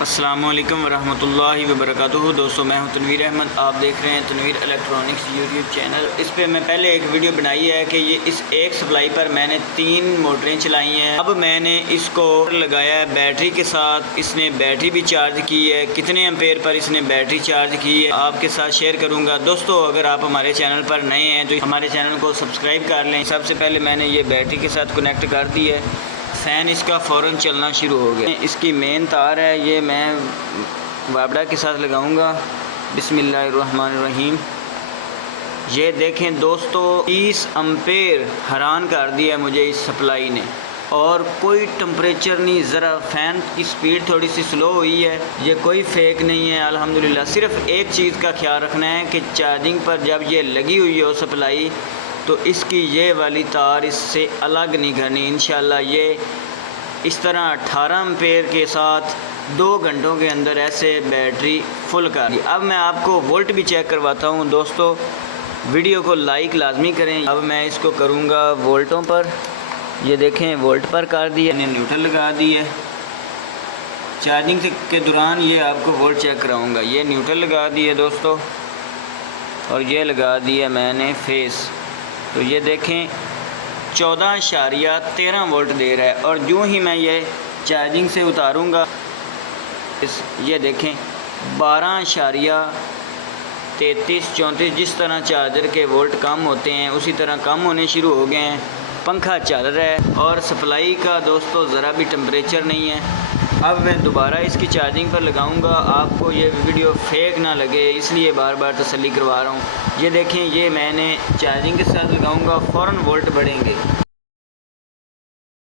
السلام علیکم ورحمۃ اللہ وبرکاتہ۔ دوستو میں ہوں تنویر احمد، آپ دیکھ رہے ہیں تنویر الیکٹرانکس یوٹیوب چینل۔ اس پہ میں پہلے ایک ویڈیو بنائی ہے کہ یہ اس ایک سپلائی پر میں نے 3 موٹریں چلائی ہیں۔ اب میں نے اس کو لگایا ہے بیٹری کے ساتھ، اس نے بیٹری بھی چارج کی ہے، کتنے ایمپیئر پر اس نے بیٹری چارج کی ہے آپ کے ساتھ شیئر کروں گا۔ دوستو اگر آپ ہمارے چینل پر نئے ہیں تو ہمارے چینل کو سبسکرائب کر لیں۔ سب سے پہلے میں نے یہ بیٹری کے ساتھ کنیکٹ کر دی ہے، فین اس کا فوراً چلنا شروع ہو گیا۔ اس کی مین تار ہے، یہ میں وابڑا کے ساتھ لگاؤں گا۔ بسم اللہ الرحمن الرحیم۔ یہ دیکھیں دوستو 30 امپیر حیران کر دیا مجھے اس سپلائی نے، اور کوئی ٹمپریچر نہیں، ذرا فین کی سپیڈ تھوڑی سی سلو ہوئی ہے، یہ کوئی فیک نہیں ہے الحمدللہ۔ صرف ایک چیز کا خیال رکھنا ہے کہ چارجنگ پر جب یہ لگی ہوئی ہو سپلائی تو اس کی یہ والی تار اس سے الگ نہیں کرنی۔ انشاءاللہ یہ اس طرح 18 امپیر کے ساتھ 2 گھنٹوں کے اندر ایسے بیٹری فل کر دی۔ اب میں آپ کو وولٹ بھی چیک کرواتا ہوں دوستو، ویڈیو کو لائک لازمی کریں۔ اب میں اس کو کروں گا وولٹوں پر، یہ دیکھیں وولٹ پر کر دیا، میں نے نیوٹرل لگا دی ہے۔ چارجنگ کے دوران یہ آپ کو وولٹ چیک کراؤں گا۔ یہ نیوٹرل لگا دی ہے دوستو، اور یہ لگا دیا میں نے فیس، تو یہ دیکھیں 14.13 وولٹ دے رہا ہے۔ اور جو ہی میں یہ چارجنگ سے اتاروں گا یہ دیکھیں 12.33-34، جس طرح چارجر کے وولٹ کم ہوتے ہیں اسی طرح کم ہونے شروع ہو گئے ہیں۔ پنکھا چل رہا ہے اور سپلائی کا دوستو ذرا بھی ٹمپریچر نہیں ہے۔ اب میں دوبارہ اس کی چارجنگ پر لگاؤں گا، آپ کو یہ ویڈیو فیک نہ لگے اس لیے بار بار تسلی کروا رہا ہوں۔ یہ دیکھیں یہ میں نے چارجنگ کے ساتھ لگاؤں گا، فوراً وولٹ بڑھیں گے۔